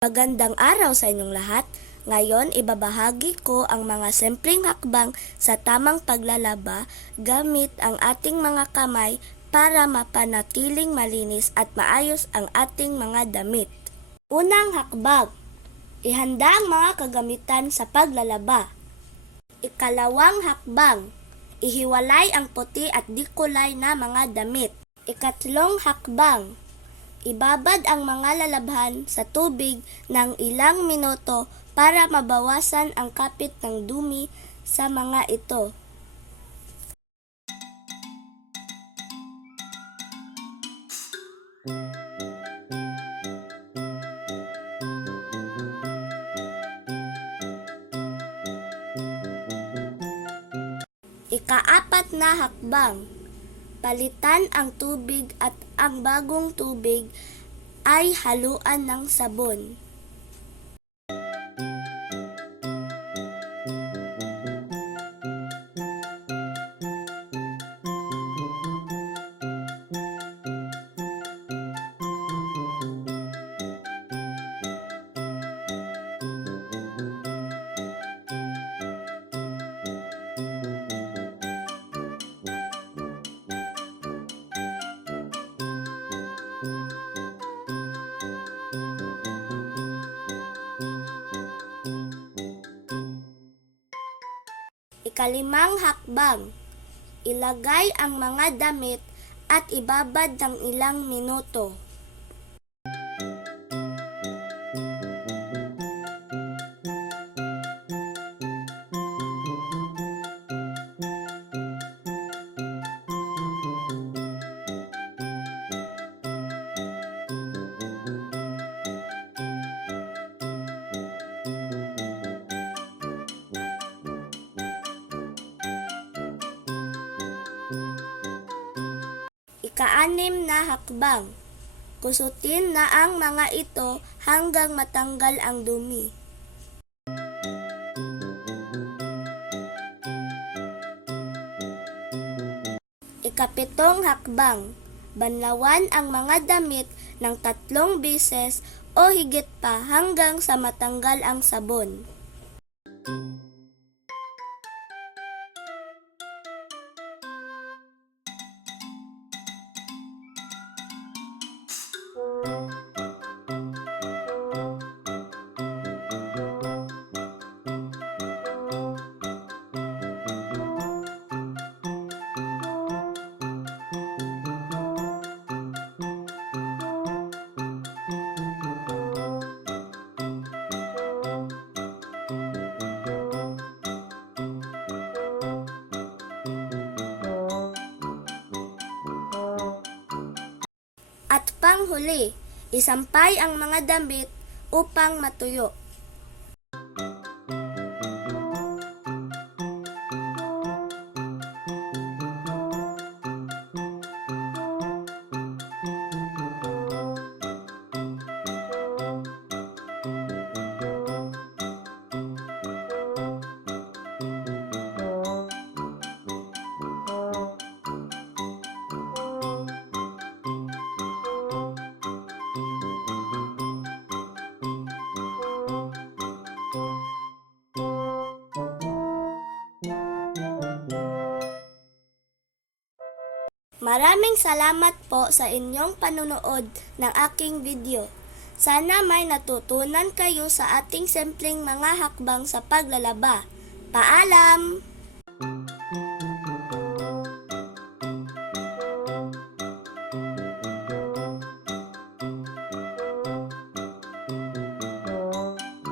Magandang araw sa inyong lahat. Ngayon, ibabahagi ko ang mga simpleng hakbang sa tamang paglalaba gamit ang ating mga kamay para mapanatiling malinis at maayos ang ating mga damit. Unang hakbang, ihanda ang mga kagamitan sa paglalaba. Ikalawang hakbang, ihiwalay ang puti at di kulay na mga damit. Ikatlong hakbang, ibabad ang mga lalabhan sa tubig ng ilang minuto para mabawasan ang kapit ng dumi sa mga ito. Ikaapat na hakbang, palitan ang tubig at ang bagong tubig ay haluan ng sabon. Ikalimang hakbang, ilagay ang mga damit at ibabad ng ilang minuto. Ikaanim na hakbang, kusutin na ang mga ito hanggang matanggal ang dumi. Ikapitong hakbang, banlawan ang mga damit ng 3 beses o higit pa hanggang sa matanggal ang sabon. At panghuli, isampay ang mga damit upang matuyo. Maraming salamat po sa inyong panunood ng aking video. Sana may natutunan kayo sa ating simpleng mga hakbang sa paglalaba. Paalam!